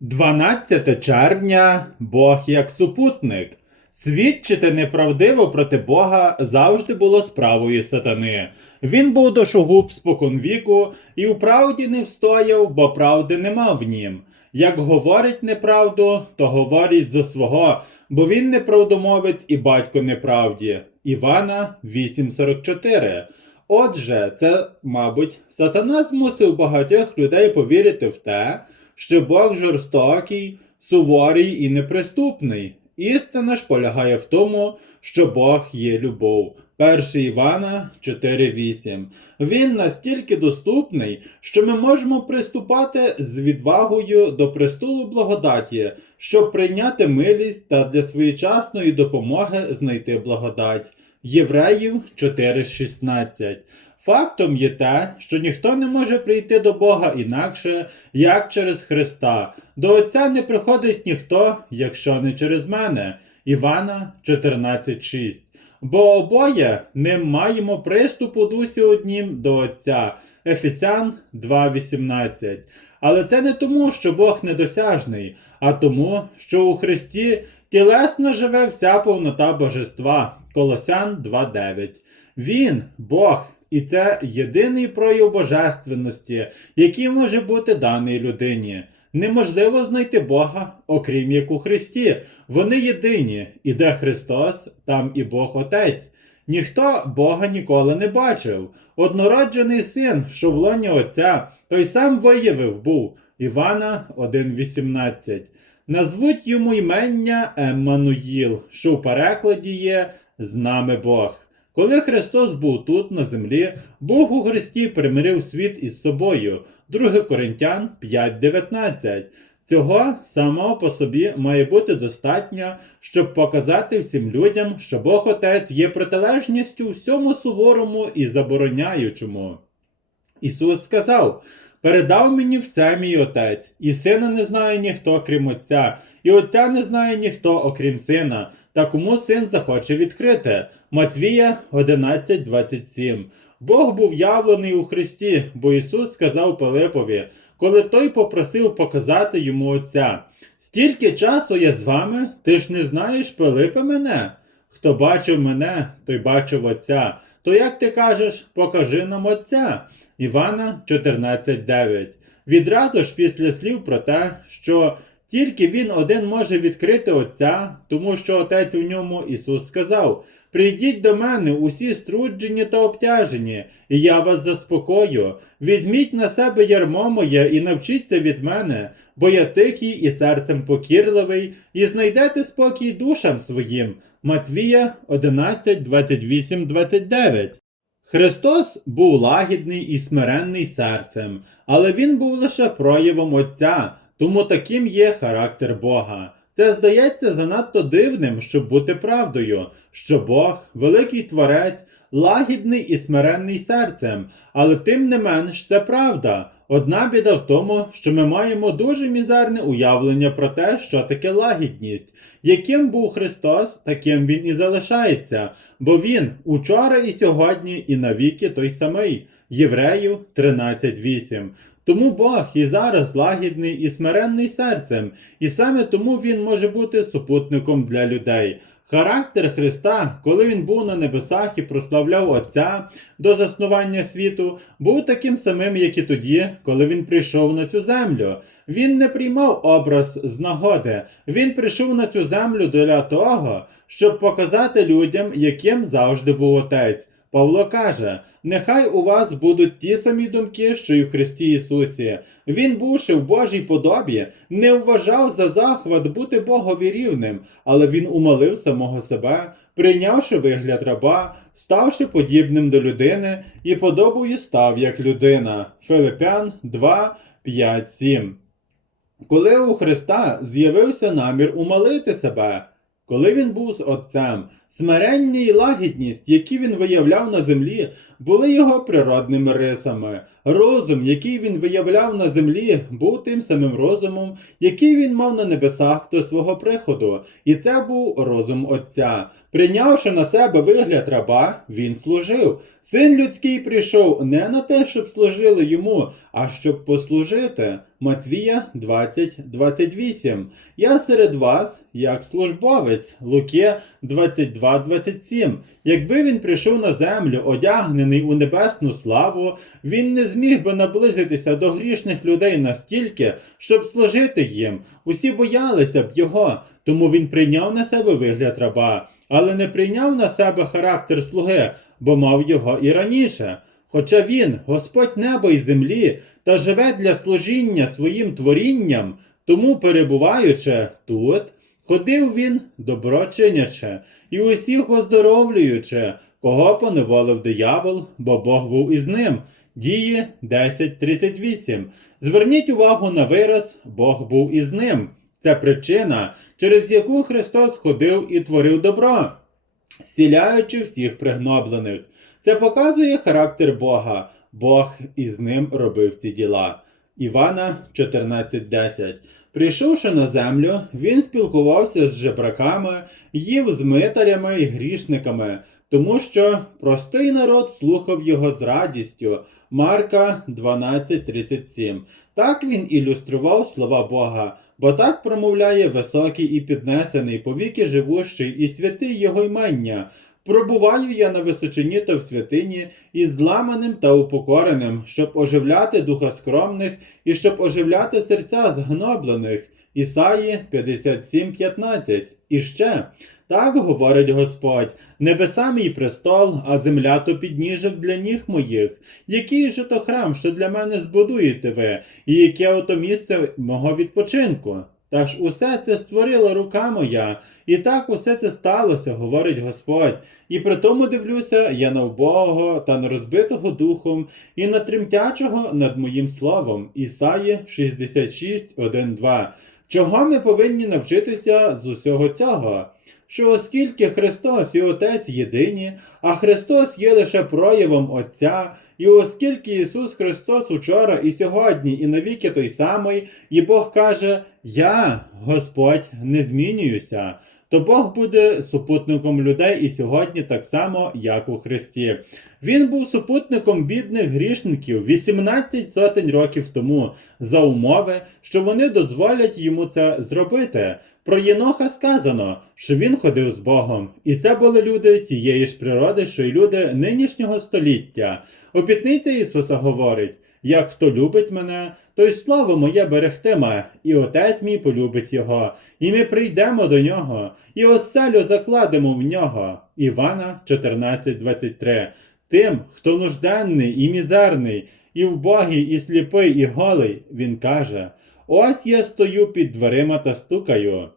12 червня Бог як супутник. Свідчити неправдиво проти Бога завжди було справою сатани. Він був дошогуб споконвіку і у правді не встояв, бо правди нема в нім. Як говорить неправду, то говорить за свого, бо він неправдомовець і батько неправді. Івана 8.44. Отже, це, мабуть, сатана змусив багатьох людей повірити в те, що Бог жорстокий, суворий і неприступний. Істина ж полягає в тому, що Бог є любов. 1 Івана 4.8. Він настільки доступний, що ми можемо приступати з відвагою до престолу благодаті, щоб прийняти милість та для своєчасної допомоги знайти благодать. Євреїв 4.16. Фактом є те, що ніхто не може прийти до Бога інакше, як через Христа. До Отця не приходить ніхто, якщо не через мене. Івана 14.6. Бо обоє не маємо приступу дусі однім до Отця. Ефесян 2.18. Але це не тому, що Бог недосяжний, а тому, що у Христі тілесно живе вся повнота божества. Колосян 2.9. Він Бог. І це єдиний прояв божественності, який може бути даній людині. Неможливо знайти Бога, окрім як у Христі. Вони єдині, і де Христос, там і Бог Отець. Ніхто Бога ніколи не бачив. Однороджений син, що в лоні Отця, той сам виявив був. Івана 1.18. Назвуть йому ймення Еммануїл, що в перекладі є з нами Бог. Коли Христос був тут, на землі, Бог у Христі примирив світ із собою. 2 Коринтян 5.19. Цього самого по собі має бути достатньо, щоб показати всім людям, що Бог Отець є протилежністю всьому суворому і забороняючому. Ісус сказав: Передав мені все мій отець, і сина не знає ніхто, крім Отця, і Отця не знає ніхто, окрім сина, та кому син захоче відкрити. Матвія 11.27. Бог був явлений у Христі, бо Ісус сказав Пилипові, коли той попросив показати йому Отця. Стільки часу я з вами, ти ж не знаєш, Пилипе, мене? Хто бачив мене, той бачив Отця. То як ти кажеш, покажи нам Отця? Івана 14.9. Відразу ж після слів про те, що тільки він один може відкрити Отця, тому що Отець у ньому Ісус сказав: Прийдіть до мене, усі струджені та обтяжені, і я вас заспокою. Візьміть на себе ярмо моє і навчіться від мене, бо я тихий і серцем покірливий, і знайдете спокій душам своїм. Матвія 11, 28, 29. Христос був лагідний і смиренний серцем, але він був лише проявом Отця, тому таким є характер Бога. Це здається занадто дивним, щоб бути правдою, що Бог, великий творець, лагідний і смиренний серцем, але тим не менш це правда. Одна біда в тому, що ми маємо дуже мізерне уявлення про те, що таке лагідність. Яким був Христос, таким він і залишається, бо він учора і сьогодні, і навіки той самий. Євреїв 13.8. Тому Бог і зараз лагідний і смиренний серцем, і саме тому він може бути супутником для людей. Характер Христа, коли він був на небесах і прославляв Отця до заснування світу, був таким самим, як і тоді, коли він прийшов на цю землю. Він не приймав образ з нагоди, він прийшов на цю землю для того, щоб показати людям, яким завжди був Отець. Павло каже: Нехай у вас будуть ті самі думки, що й у Христі Ісусі. Він, бувши в Божій подобі, не вважав за захват бути Богові рівним, але він умолив самого себе, прийнявши вигляд раба, ставши подібним до людини і подобою став як людина. Филипян 2, 5, 7. Коли у Христа з'явився намір умолити себе, коли він був з Отцем, Смирення і лагідність, які він виявляв на землі, були його природними рисами. Розум, який він виявляв на землі, був тим самим розумом, який він мав на небесах до свого приходу, і це був розум Отця. Прийнявши на себе вигляд раба, він служив. Син людський прийшов не на те, щоб служили йому, а щоб послужити. Матвія 20.28. Я серед вас, як службовець. Луке 22.27. Якби він прийшов на землю, одягнений у небесну славу, він не зміг би наблизитися до грішних людей настільки, щоб служити їм. Усі боялися б його, тому він прийняв на себе вигляд раба, але не прийняв на себе характер слуги, бо мав його і раніше. Хоча він, Господь неба і землі, та живе для служіння своїм творінням, тому, перебуваючи тут, ходив він доброчиняче і усіх оздоровлюючи, кого поневолив диявол, бо Бог був із ним. Дії 10.38. Зверніть увагу на вираз Бог був із ним. Це причина, через яку Христос ходив і творив добро, зціляючи всіх пригноблених. Це показує характер Бога. Бог із ним робив ці діла. Івана 14.10. Прийшовши на землю, він спілкувався з жебраками, їв з митарями і грішниками, тому що простий народ слухав його з радістю. Марка 12.37. Так він ілюстрував слова Бога, бо так промовляє високий і піднесений, повіки живущий і святий його ймення. Пробуваю я на височині та в святині із зламаним та упокореним, щоб оживляти духа скромних і щоб оживляти серця згноблених. Ісаї 57.15. І ще так говорить Господь: небеса мій престол, а земля то підніжок для ніг моїх. Який же то храм, що для мене збудуєте ви, і яке ото місце мого відпочинку? Та ж усе це створила рука моя, і так усе це сталося, говорить Господь. І при тому дивлюся я на вбогого та на розбитого духом, і на тремтячого над моїм словом. Ісаї 66, 1, 2. Чого ми повинні навчитися з усього цього? Що оскільки Христос і Отець єдині, а Христос є лише проявом Отця, і оскільки Ісус Христос учора і сьогодні, і навіки той самий, і Бог каже: Я, Господь, не змінююся, то Бог буде супутником людей і сьогодні так само, як у Христі. Він був супутником бідних грішників 18 сотень років тому, за умови, що вони дозволять йому це зробити. Про Єноха сказано, що він ходив з Богом, і це були люди тієї ж природи, що й люди нинішнього століття. Обітниця Ісуса говорить: як хто любить мене, той слово моє берегтиме, і Отець мій полюбить його, і ми прийдемо до нього, і оселю закладемо в нього. Івана 14:23. Тим, хто нужденний і мізерний, і вбогий, і сліпий, і голий, він каже: Ось я стою під дверима та стукаю.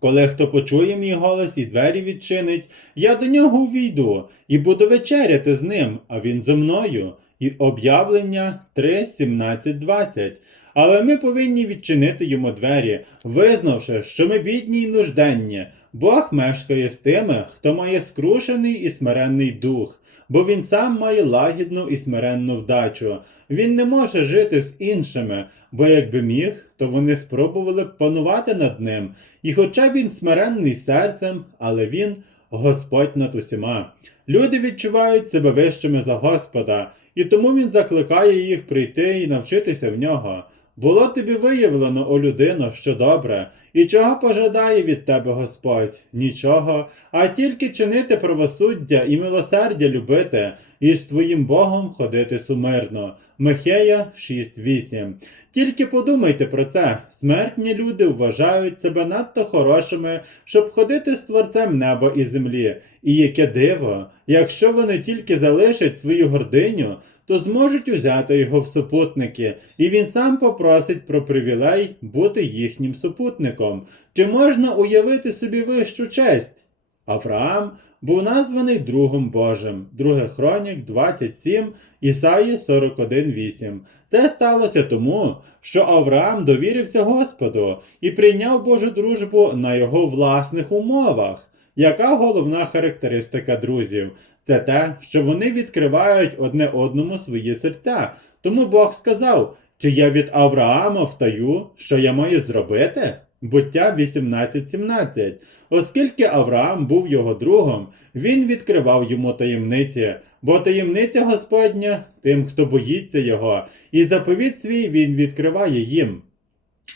Коли хто почує мій голос і двері відчинить, я до нього увійду і буду вечеряти з ним, а він зо мною. І об'явлення 3, 17, 20. Але ми повинні відчинити йому двері, визнавши, що ми бідні й нужденні. Бог мешкає з тими, хто має скрушений і смиренний дух, бо він сам має лагідну і смиренну вдачу. Він не може жити з іншими, бо якби міг, то вони спробували б панувати над ним. І хоча він смиренний серцем, але він Господь над усіма. Люди відчувають себе вищими за Господа, і тому він закликає їх прийти і навчитися в нього. Було тобі виявлено, о людино, що добре, і чого пожадає від тебе Господь? Нічого, а тільки чинити правосуддя і милосердя любити, і з твоїм Богом ходити сумирно. Михея 6.8. Тільки подумайте про це. Смертні люди вважають себе надто хорошими, щоб ходити з творцем неба і землі. І яке диво, якщо вони тільки залишать свою гординю, то зможуть узяти його в супутники, і він сам попросить про привілей бути їхнім супутником. Чи можна уявити собі вищу честь? Авраам був названий другом Божим. 2 Хронік 27, Ісаї 41.8. Це сталося тому, що Авраам довірився Господу і прийняв Божу дружбу на його власних умовах. Яка головна характеристика друзів? Це те, що вони відкривають одне одному свої серця. Тому Бог сказав: чи я від Авраама втаю, що я маю зробити? Буття 18.17. Оскільки Авраам був його другом, він відкривав йому таємниці, бо таємниця Господня тим, хто боїться його, і заповіт свій він відкриває їм.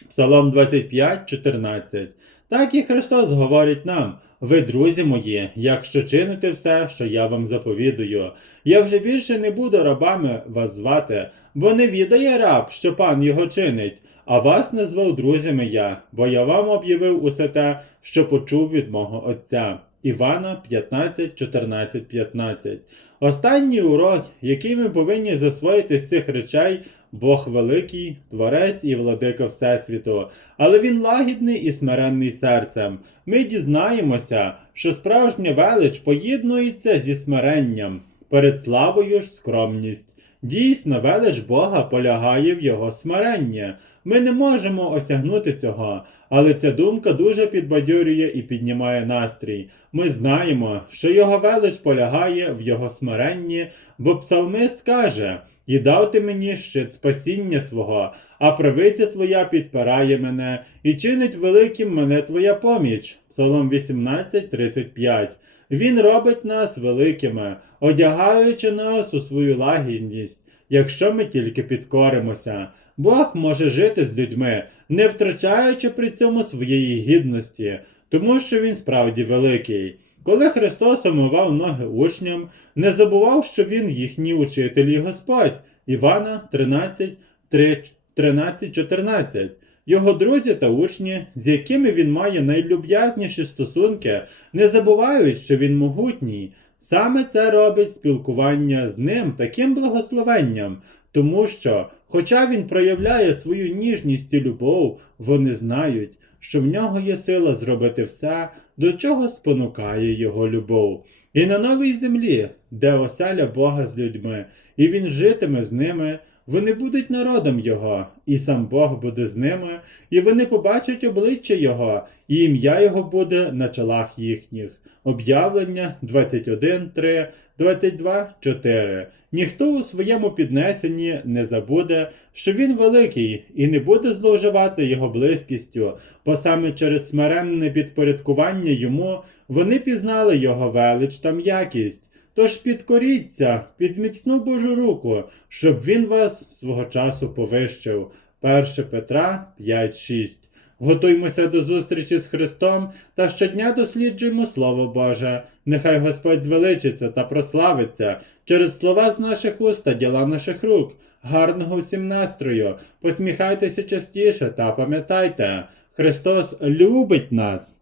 Псалом 25.14. Так і Христос говорить нам: ви, друзі мої, якщо чините все, що я вам заповідую, я вже більше не буду рабами вас звати, бо не відає раб, що пан його чинить, а вас назвав друзями я, бо я вам об'явив усе те, що почув від мого Отця. Івана 15, 14, 15. Останній урок, який ми повинні засвоїти з цих речей, Бог великий, Творець і владика Всесвіту, але Він лагідний і смиренний серцем. Ми дізнаємося, що справжня велич поєднується зі смиренням, перед славою ж скромність. Дійсно, велич Бога полягає в його смиренні. Ми не можемо осягнути цього, але ця думка дуже підбадьорює і піднімає настрій. Ми знаємо, що його велич полягає в його смиренні, бо псалмист каже: І дав ти мені щит спасіння свого, а правиця твоя підпирає мене, і чинить великим мене твоя поміч. Псалом 18:35. Він робить нас великими, одягаючи нас у свою лагідність, якщо ми тільки підкоримося. Бог може жити з людьми, не втрачаючи при цьому своєї гідності, тому що він справді великий. Коли Христос омивав ноги учням, не забував, що Він їхній учитель і Господь. Івана 13, 13, 14. Його друзі та учні, з якими він має найлюб'язніші стосунки, не забувають, що він могутній. Саме це робить спілкування з ним таким благословенням, тому що, хоча він проявляє свою ніжність і любов, вони знають, що в нього є сила зробити все, до чого спонукає його любов. І на новій землі, де оселя Бога з людьми, і він житиме з ними, вони будуть народом Його, і сам Бог буде з ними, і вони побачать обличчя Його, і ім'я Його буде на чолах їхніх. Об'явлення 21.3, 22.4. Ніхто у своєму піднесенні не забуде, що він великий, і не буде зловживати його близькістю, бо саме через смиренне підпорядкування йому вони пізнали його велич та м'якість. Тож підкоріться під міцну Божу руку, щоб він вас свого часу повищив. 1 Петра 5.6 Готуймося до зустрічі з Христом та щодня досліджуємо Слово Боже. Нехай Господь звеличиться та прославиться через слова з наших уст та діла наших рук. Гарного всім настрою, посміхайтеся частіше та пам'ятайте, Христос любить нас.